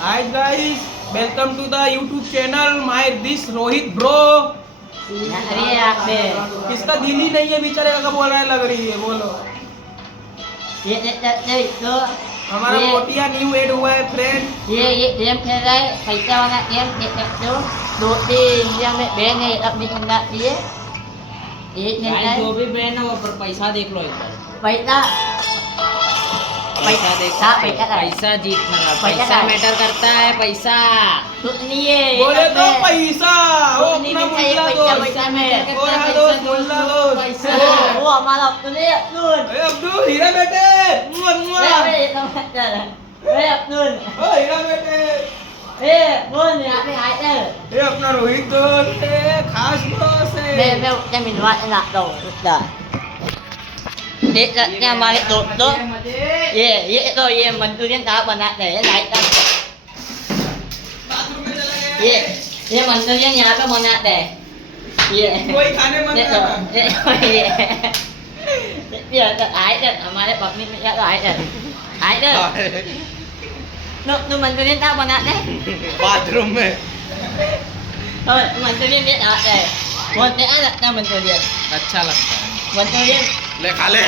Hi guys, welcome to the YouTube channel. My this Rohit bro. अरे आप किसका दिल ही नहीं है बेचारे का बोल रहा है लग रही है बोलो। ये तो हमारा मोटिया न्यू एड हुआ है फ्रेंड। ये गेम खेल रहा है पैसा वाला गेम दो तीन गेम में बैन है अपनी खंडा ये भाई जो भी बैन है वो पर पैसा देख लो एक पैसा बार। पैसा देखा पैसा पैसा जीतना पैसा मैटर करता है पैसा। कुछ नहीं है बोले तो पैसा वो नहीं अपना चाहिए मुल्ला पैसा दोस्त पैसा में और हाँ दोस्त मुल्ला दोस्त पैसा वो हमारा अपने अब्दुल अरे अब्दुल हीरा बेटे मुआ मुआ अब्दुल ओ हीरा बेटे वो यहाँ पे आए थे ये अपना रोहित दोस्त है खास दोस्त है। मैंจะมีวัดหนักโดดเนี่ยมาเลยโดดये तो ये मंचूरियन का बना है लाइट का बाथरूम में चला गया ये मंचूरियन यहाँ पे बना है ये कोई खाने मन ये कर तो ये तो आए थे हमारे पत्नी में क्या तो आए थे नो मंचूरियन का बना है बाथरूम में मंचूरियन ये आता है बहुत टेस्टी लगता है मंचूरियन अच्छा लगता है। मंचूरियन ले खा ले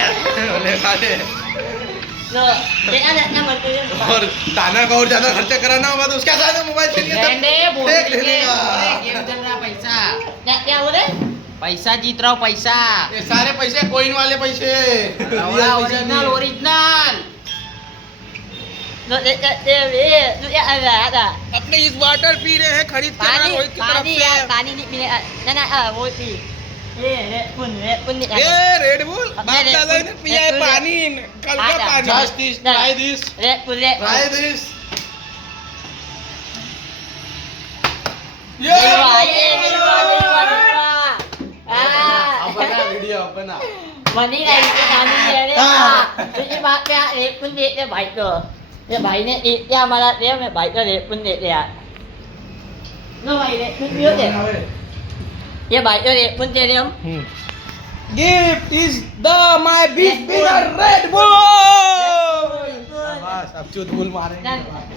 नो टेस्टी लगता है मंचूरियन और दाना का और ज्यादा खर्चा कराना होगा तो उसका साथ मोबाइल छीनिए रहने तब बोल देख लेगा। गेम चल रहा पैसा क्या बोले पैसा जीत रहा हूँ पैसा। ये सारे पैसे कोइन वाले पैसे ओरिजिनल ओरिजिनल नो येอะไรอ่ะ अपने इस वाटर पी रहे हैं खरीद के पानी रोहित की तरफ पानी से। यार पानी नहीं पीने ना वो पी ये पुन नहीं ये रेड बुल बाप दादा ने पिया है पानी कल का पानी Just this try this red पुन try this ये अपना वीडियो अपना วันนี้อะไรจะทำนี่เลยที่บ้านแกเด็กคุณเด็กเนี่ยใบตัวเนี่ยใบเนี่ยอีกยามาแล้วเนี่ยใบตัวเด็กคุณเด็กเนี่ยนู่นใบเด็กคุณเยอะเนี่ยเนี่ยใบตัวเด็กคุณเด็กเนี่ย gift is the my big winner Red Bull बस अब चुटकुल मारेंगे